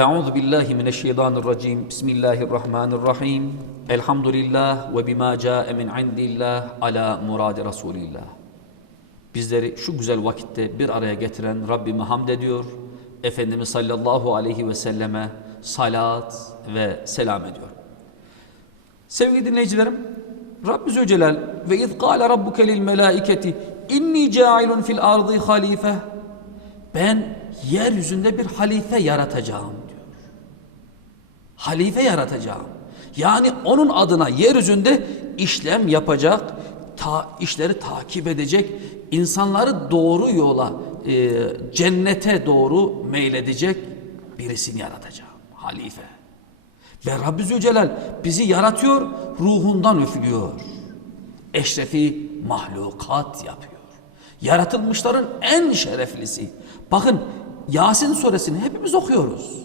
Euzu billahi mineşşeytanirracim. Bismillahirrahmanirrahim. Elhamdülillah ve bima ca'e min indillah ala muradi Resulillah. Bizleri şu güzel vakitte bir araya getiren Rabbime hamd ediyor. Efendimiz sallallahu aleyhi ve selleme salat ve selam ediyor. Sevgili dinleyicilerim, Rabbi Zülcelal ve iz kâle rabbuke lil melâiketi inni câilun fil ardı halife ben yeryüzünde bir halife yaratacağım. Halife yaratacağım. Yani onun adına yeryüzünde işlem yapacak, ta, işleri takip edecek, insanları doğru yola, e, cennete doğru meyledecek birisini yaratacağım. Halife. Ve Rabbi Zülcelal bizi yaratıyor, ruhundan üflüyor. Eşrefi mahlukat yapıyor. Yaratılmışların en şereflisi. Bakın Yasin suresini hepimiz okuyoruz.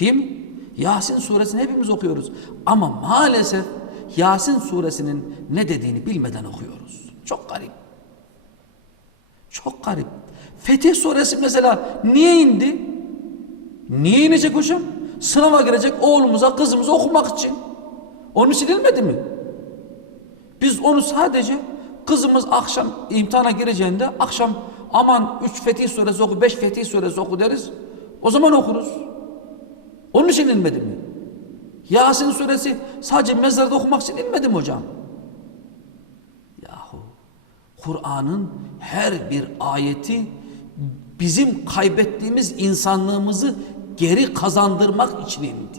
Değil mi? Yasin suresini hepimiz okuyoruz. Ama maalesef Yasin suresinin ne dediğini bilmeden okuyoruz. Çok garip. Çok garip. Fetih suresi mesela niye indi? Niye inecek hocam? Sınava girecek oğlumuza, kızımıza okumak için. Onun için inmedi mi? Biz onu sadece kızımız akşam imtihana gireceğinde akşam aman 3 Fetih suresi oku, 5 Fetih suresi oku deriz. O zaman okuruz. Onun için inmedi mi? Yasin suresi sadece mezarda okumak için inmedi mi hocam? Yahu Kur'an'ın her bir ayeti bizim kaybettiğimiz insanlığımızı geri kazandırmak için indi.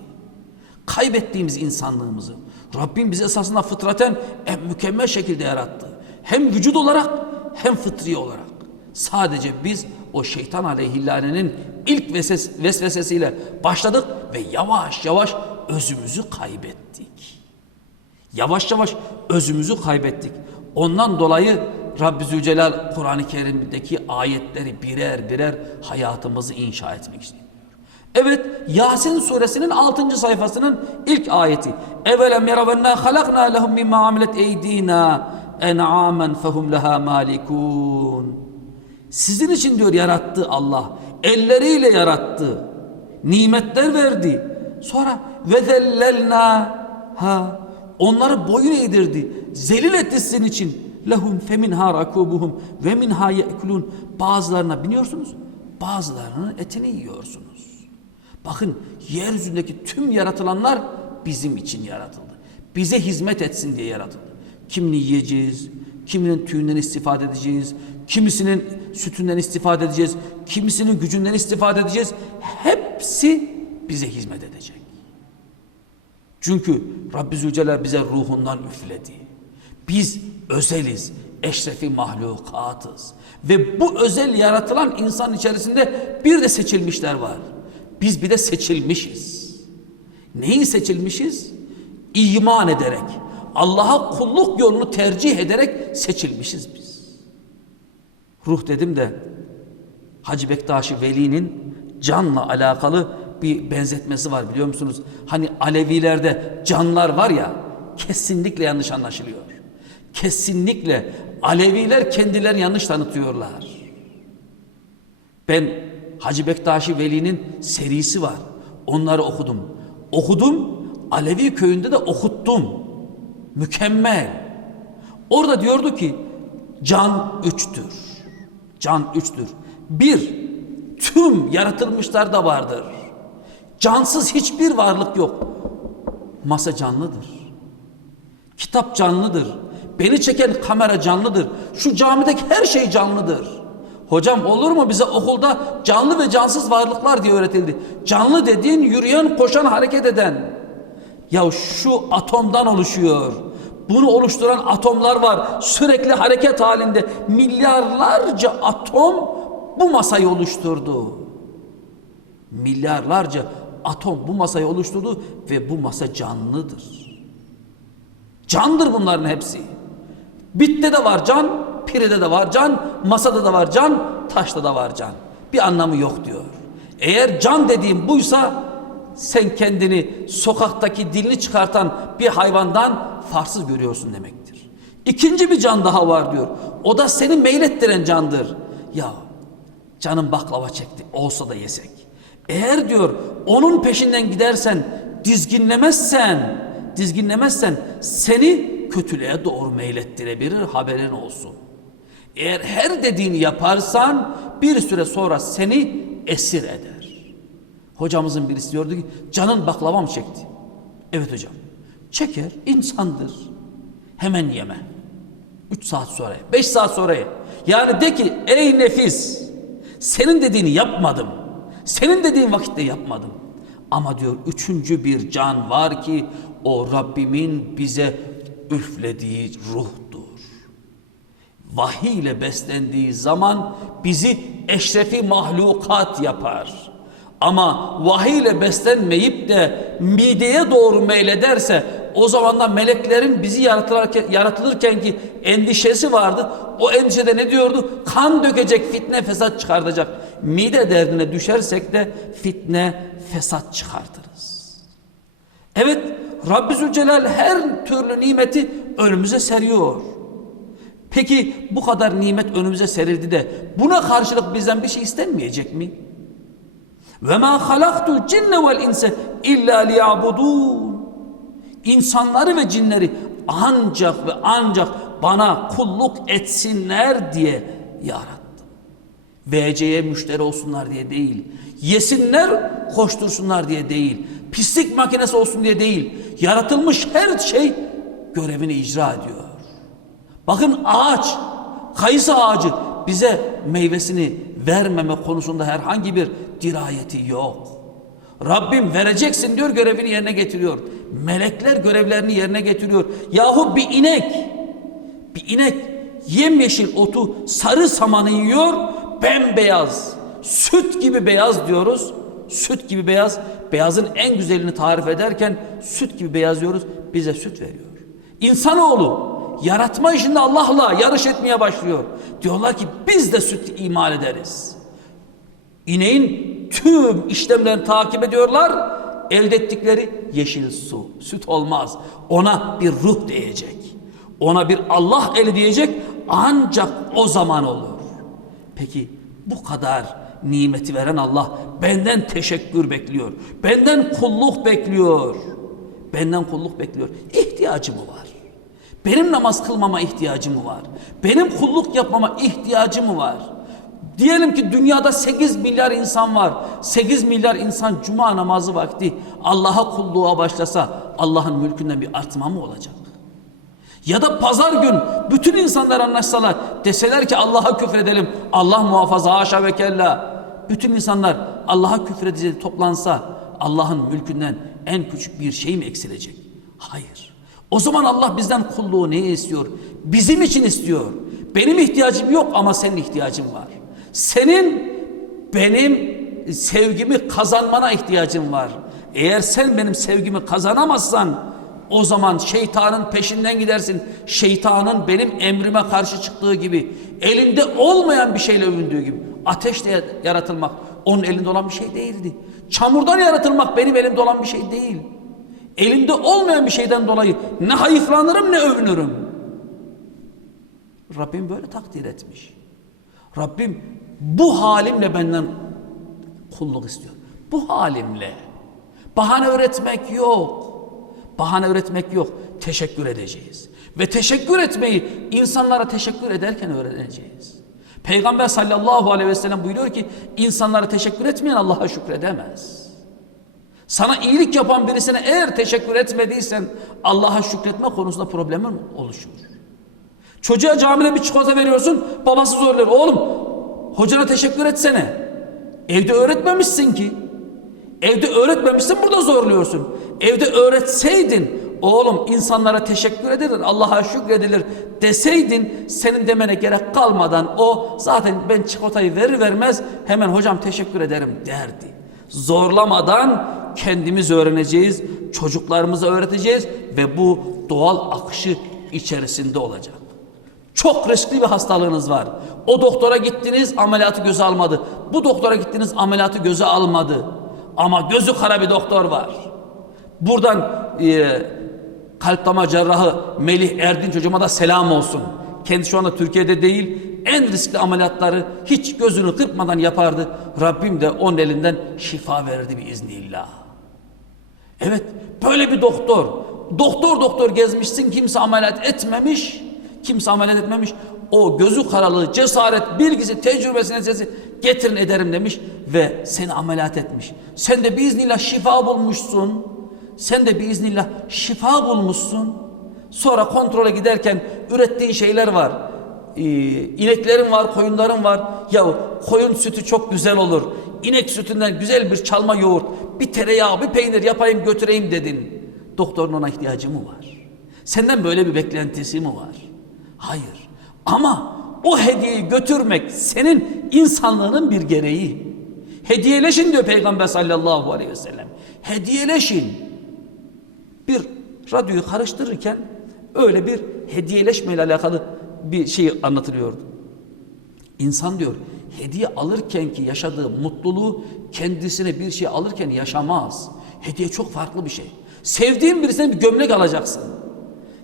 Kaybettiğimiz insanlığımızı. Rabbim bizi esasında fıtraten en mükemmel şekilde yarattı. Hem vücut olarak hem fıtri olarak. Sadece biz o şeytan aleyhillanenin ilk veses vesvesesiyle başladık ve yavaş yavaş özümüzü kaybettik. Yavaş yavaş özümüzü kaybettik. Ondan dolayı Rabbi Zülcelal Kur'an-ı Kerim'deki ayetleri birer birer hayatımızı inşa etmek istiyor. Evet Yasin suresinin 6. sayfasının ilk ayeti. Evelem yeravenna halakna lehum mimma amilet eydina en'amen fehum leha malikun. Sizin için diyor yarattı Allah. Elleriyle yarattı. Nimetler verdi. Sonra ve zellelna ha onları boyun eğdirdi. Zelil etti sizin için. Lehum feminha rakubuhum ve minha yekulun. Bazılarına biniyorsunuz, bazılarının etini yiyorsunuz. Bakın yeryüzündeki tüm yaratılanlar bizim için yaratıldı. Bize hizmet etsin diye yaratıldı. Kimini yiyeceğiz, kiminin tüyünden istifade edeceğiz, kimisinin sütünden istifade edeceğiz, kimisinin gücünden istifade edeceğiz. Hepsi bize hizmet edecek. Çünkü Rabbi Zülcelal bize ruhundan üfledi. Biz özeliz, eşrefi mahlukatız. Ve bu özel yaratılan insan içerisinde bir de seçilmişler var. Biz bir de seçilmişiz. Neyi seçilmişiz? İman ederek, Allah'a kulluk yolunu tercih ederek seçilmişiz biz. Ruh dedim de Hacı Bektaşi Veli'nin canla alakalı bir benzetmesi var biliyor musunuz? Hani Alevilerde canlar var ya kesinlikle yanlış anlaşılıyor. Kesinlikle Aleviler kendilerini yanlış tanıtıyorlar. Ben Hacı Bektaşi Veli'nin serisi var. Onları okudum. Okudum, Alevi köyünde de okuttum. Mükemmel. Orada diyordu ki can üçtür. Can üçtür. Bir, tüm yaratılmışlarda vardır. Cansız hiçbir varlık yok. Masa canlıdır. Kitap canlıdır. Beni çeken kamera canlıdır. Şu camideki her şey canlıdır. Hocam olur mu bize okulda canlı ve cansız varlıklar diye öğretildi. Canlı dediğin yürüyen, koşan, hareket eden. Ya şu atomdan oluşuyor. Bunu oluşturan atomlar var. Sürekli hareket halinde milyarlarca atom bu masayı oluşturdu. Milyarlarca atom bu masayı oluşturdu ve bu masa canlıdır. Candır bunların hepsi. Bitte de var can, pirede de var can, masada da var can, taşta da var can. Bir anlamı yok diyor. Eğer can dediğim buysa sen kendini sokaktaki dilini çıkartan bir hayvandan farksız görüyorsun demektir. İkinci bir can daha var diyor. O da seni meylettiren candır. Ya canım baklava çekti olsa da yesek. Eğer diyor onun peşinden gidersen, dizginlemezsen, dizginlemezsen seni kötülüğe doğru meylettirebilir haberin olsun. Eğer her dediğini yaparsan bir süre sonra seni esir eder. Hocamızın birisi diyordu ki canın baklava mı çekti? Evet hocam. Çeker insandır. Hemen yeme. Üç saat sonra, beş saat sonra. Yani de ki ey nefis senin dediğini yapmadım. Senin dediğin vakitte yapmadım. Ama diyor üçüncü bir can var ki o Rabbimin bize üflediği ruhtur. Vahiy ile beslendiği zaman bizi eşrefi mahlukat yapar. Ama vahiy ile beslenmeyip de mideye doğru meylederse o zaman da meleklerin bizi yaratılırken, yaratılırken ki endişesi vardı. O endişede ne diyordu? Kan dökecek, fitne, fesat çıkartacak. Mide derdine düşersek de fitne, fesat çıkartırız. Evet, Rabbi Zülcelal her türlü nimeti önümüze seriyor. Peki bu kadar nimet önümüze serildi de buna karşılık bizden bir şey istenmeyecek mi? Ve ma halaktul cinne vel inse illa liyabudun. İnsanları ve cinleri ancak ve ancak bana kulluk etsinler diye yarattım. VC'ye müşteri olsunlar diye değil. Yesinler, koştursunlar diye değil. Pislik makinesi olsun diye değil. Yaratılmış her şey görevini icra ediyor. Bakın ağaç, kayısı ağacı bize meyvesini vermeme konusunda herhangi bir dirayeti yok. Rabbim vereceksin diyor görevini yerine getiriyor. Melekler görevlerini yerine getiriyor. Yahu bir inek, bir inek yemyeşil otu sarı samanı yiyor, bembeyaz, süt gibi beyaz diyoruz. Süt gibi beyaz, beyazın en güzelini tarif ederken süt gibi beyaz diyoruz, bize süt veriyor. İnsanoğlu yaratma işinde Allah'la yarış etmeye başlıyor. Diyorlar ki biz de süt imal ederiz. İneğin tüm işlemlerini takip ediyorlar. Elde ettikleri yeşil su, süt olmaz. Ona bir ruh diyecek. Ona bir Allah eli diyecek ancak o zaman olur. Peki bu kadar nimeti veren Allah benden teşekkür bekliyor. Benden kulluk bekliyor. Benden kulluk bekliyor. İhtiyacı mı var? Benim namaz kılmama ihtiyacı mı var? Benim kulluk yapmama ihtiyacı mı var? Diyelim ki dünyada 8 milyar insan var. 8 milyar insan cuma namazı vakti Allah'a kulluğa başlasa Allah'ın mülkünden bir artma mı olacak? Ya da pazar gün bütün insanlar anlaşsalar deseler ki Allah'a küfredelim. Allah muhafaza haşa ve kella. Bütün insanlar Allah'a küfredecek toplansa Allah'ın mülkünden en küçük bir şey mi eksilecek? Hayır. O zaman Allah bizden kulluğu ne istiyor? Bizim için istiyor. Benim ihtiyacım yok ama senin ihtiyacın var. Senin benim sevgimi kazanmana ihtiyacın var. Eğer sen benim sevgimi kazanamazsan o zaman şeytanın peşinden gidersin. Şeytanın benim emrime karşı çıktığı gibi, elinde olmayan bir şeyle övündüğü gibi. Ateşle yaratılmak onun elinde olan bir şey değildi. Çamurdan yaratılmak benim elimde olan bir şey değil. Elimde olmayan bir şeyden dolayı ne hayıflanırım ne övünürüm. Rabbim böyle takdir etmiş. Rabbim bu halimle benden kulluk istiyor. Bu halimle. Bahane öğretmek yok. Bahane öğretmek yok. Teşekkür edeceğiz. Ve teşekkür etmeyi insanlara teşekkür ederken öğreneceğiz. Peygamber sallallahu aleyhi ve sellem buyuruyor ki insanlara teşekkür etmeyen Allah'a şükredemez. Sana iyilik yapan birisine eğer teşekkür etmediysen Allah'a şükretme konusunda problemin oluşur. Çocuğa camide bir çikolata veriyorsun, babası zorluyor. Oğlum, hocana teşekkür etsene. Evde öğretmemişsin ki. Evde öğretmemişsin, burada zorluyorsun. Evde öğretseydin, oğlum insanlara teşekkür edilir, Allah'a şükredilir deseydin, senin demene gerek kalmadan o zaten ben çikolatayı verir vermez hemen hocam teşekkür ederim derdi. Zorlamadan kendimiz öğreneceğiz, çocuklarımıza öğreteceğiz ve bu doğal akışı içerisinde olacak. Çok riskli bir hastalığınız var. O doktora gittiniz ameliyatı göze almadı. Bu doktora gittiniz ameliyatı göze almadı. Ama gözü kara bir doktor var. Buradan e, kalp damar cerrahı Melih Erdinç hocama da selam olsun. Kendi şu anda Türkiye'de değil en riskli ameliyatları hiç gözünü kırpmadan yapardı. Rabbim de onun elinden şifa verirdi biiznillah. Evet böyle bir doktor. Doktor doktor gezmişsin kimse ameliyat etmemiş. Kimse ameliyat etmemiş. O gözü karalığı, cesaret, bilgisi, tecrübesi, neticesi getirin ederim demiş ve seni ameliyat etmiş. Sen de biiznillah şifa bulmuşsun. Sen de biiznillah şifa bulmuşsun. Sonra kontrole giderken ürettiğin şeyler var. Ee, ineklerin var, koyunların var. Ya koyun sütü çok güzel olur. İnek sütünden güzel bir çalma yoğurt, bir tereyağı, bir peynir yapayım götüreyim dedin. Doktorun ona ihtiyacı mı var? Senden böyle bir beklentisi mi var? Hayır. Ama o hediyeyi götürmek senin insanlığının bir gereği. Hediyeleşin diyor Peygamber sallallahu aleyhi ve sellem. Hediyeleşin. Bir radyoyu karıştırırken öyle bir hediyeleşme ile alakalı bir şey anlatılıyordu. İnsan diyor hediye alırken ki yaşadığı mutluluğu kendisine bir şey alırken yaşamaz. Hediye çok farklı bir şey. Sevdiğin birisine bir gömlek alacaksın.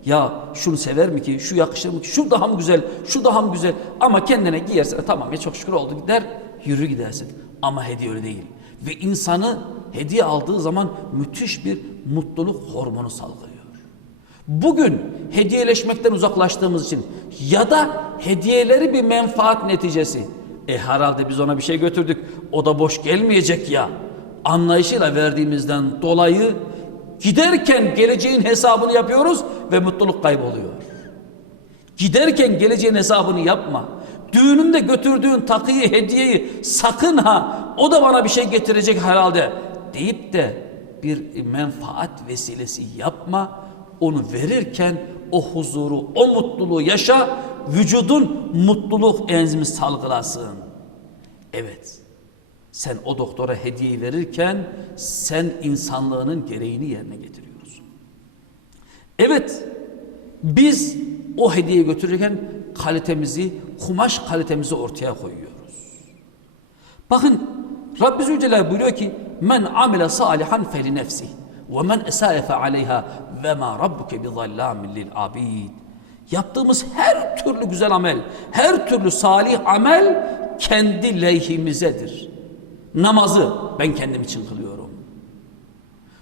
Ya şunu sever mi ki, şu yakışır mı ki, şu daha mı güzel, şu daha mı güzel ama kendine giyersen tamam ya çok şükür oldu gider yürü gidersin. Ama hediye öyle değil. Ve insanı hediye aldığı zaman müthiş bir mutluluk hormonu salgılıyor. Bugün hediyeleşmekten uzaklaştığımız için ya da hediyeleri bir menfaat neticesi. E herhalde biz ona bir şey götürdük. O da boş gelmeyecek ya. Anlayışıyla verdiğimizden dolayı giderken geleceğin hesabını yapıyoruz ve mutluluk kayboluyor. Giderken geleceğin hesabını yapma. Düğününde götürdüğün takıyı, hediyeyi sakın ha o da bana bir şey getirecek herhalde deyip de bir menfaat vesilesi yapma. Onu verirken o huzuru, o mutluluğu yaşa, vücudun mutluluk enzimi salgılasın. Evet, sen o doktora hediyeyi verirken sen insanlığının gereğini yerine getiriyorsun. Evet, biz o hediye götürürken kalitemizi, kumaş kalitemizi ortaya koyuyoruz. Bakın Rabbi Zülcelal buyuruyor ki men amile salihan feli nefsi ve men esa'e fe aleyha ve ma rabbuke bi zallamin lil abid. Yaptığımız her türlü güzel amel, her türlü salih amel kendi lehimizedir. Namazı ben kendim için kılıyorum.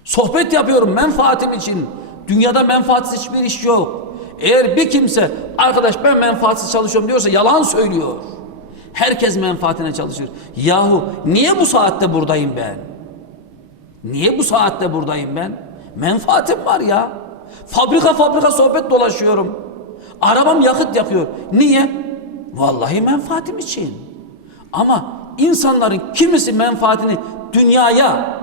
Sohbet yapıyorum menfaatim için. Dünyada menfaatsiz hiçbir iş yok. Eğer bir kimse arkadaş ben menfaatsiz çalışıyorum diyorsa yalan söylüyor. Herkes menfaatine çalışır. Yahu niye bu saatte buradayım ben? Niye bu saatte buradayım ben? Menfaatim var ya. Fabrika fabrika sohbet dolaşıyorum. Arabam yakıt yakıyor. Niye? Vallahi menfaatim için. Ama insanların kimisi menfaatini dünyaya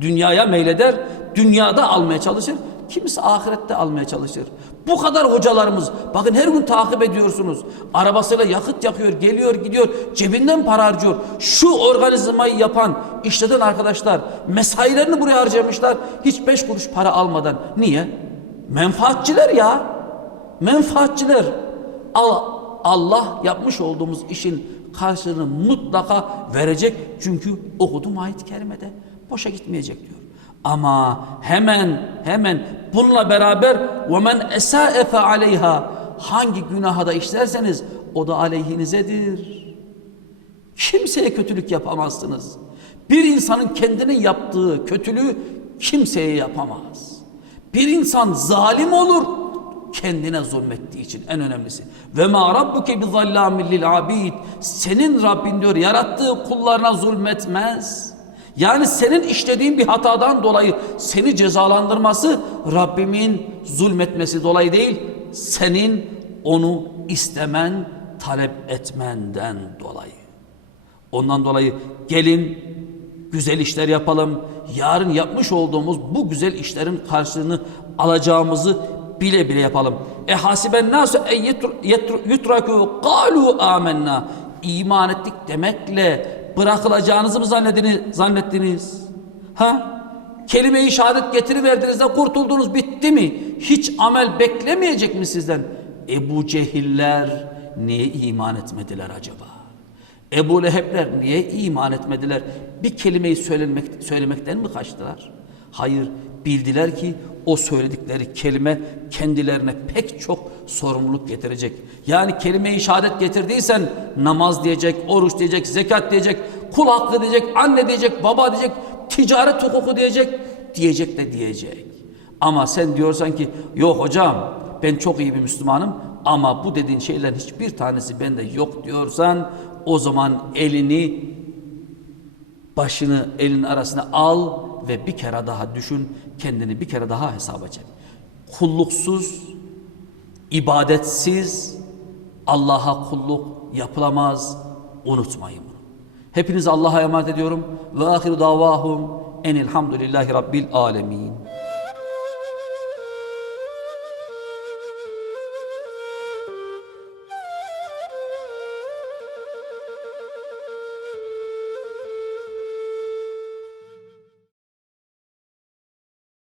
dünyaya meyleder, dünyada almaya çalışır. Kimisi ahirette almaya çalışır. Bu kadar hocalarımız, bakın her gün takip ediyorsunuz. Arabasıyla yakıt yakıyor, geliyor, gidiyor, cebinden para harcıyor. Şu organizmayı yapan, işleten arkadaşlar mesailerini buraya harcamışlar. Hiç beş kuruş para almadan. Niye? Menfaatçiler ya. Menfaatçiler. Allah yapmış olduğumuz işin karşılığını mutlaka verecek. Çünkü okudum ayet-i kerimede. Boşa gitmeyecek diyor. Ama hemen hemen bununla beraber وَمَنْ اَسَاءَ فَعَلَيْهَا Hangi günaha da işlerseniz o da aleyhinizedir. Kimseye kötülük yapamazsınız. Bir insanın kendinin yaptığı kötülüğü kimseye yapamaz. Bir insan zalim olur kendine zulmettiği için en önemlisi. Ve ma rabbuke bi zallamin lil abid. Senin Rabbin diyor yarattığı kullarına zulmetmez. Yani senin işlediğin bir hatadan dolayı seni cezalandırması Rabbimin zulmetmesi dolayı değil, senin onu istemen, talep etmenden dolayı. Ondan dolayı gelin güzel işler yapalım. Yarın yapmış olduğumuz bu güzel işlerin karşılığını alacağımızı bile bile yapalım. E hasiben nasu en yutraku qalu amennâ. İman ettik demekle bırakılacağınızı mı zannettiniz? zannettiniz? Ha? Kelime-i şehadet getiriverdiniz de kurtuldunuz bitti mi? Hiç amel beklemeyecek mi sizden? Ebu Cehiller niye iman etmediler acaba? Ebu Lehebler niye iman etmediler? Bir kelimeyi söylemek, söylemekten mi kaçtılar? Hayır, bildiler ki o söyledikleri kelime kendilerine pek çok sorumluluk getirecek. Yani kelime-i şehadet getirdiysen namaz diyecek, oruç diyecek, zekat diyecek, kul hakkı diyecek, anne diyecek, baba diyecek, ticaret hukuku diyecek, diyecek de diyecek. Ama sen diyorsan ki yok hocam ben çok iyi bir Müslümanım ama bu dediğin şeylerin hiçbir tanesi bende yok diyorsan o zaman elini başını elin arasına al ve bir kere daha düşün kendini bir kere daha hesaba çek. Kulluksuz, ibadetsiz Allah'a kulluk yapılamaz. Unutmayın bunu. Hepinizi Allah'a emanet ediyorum. Ve ahiru davahum enilhamdülillahi rabbil alemin.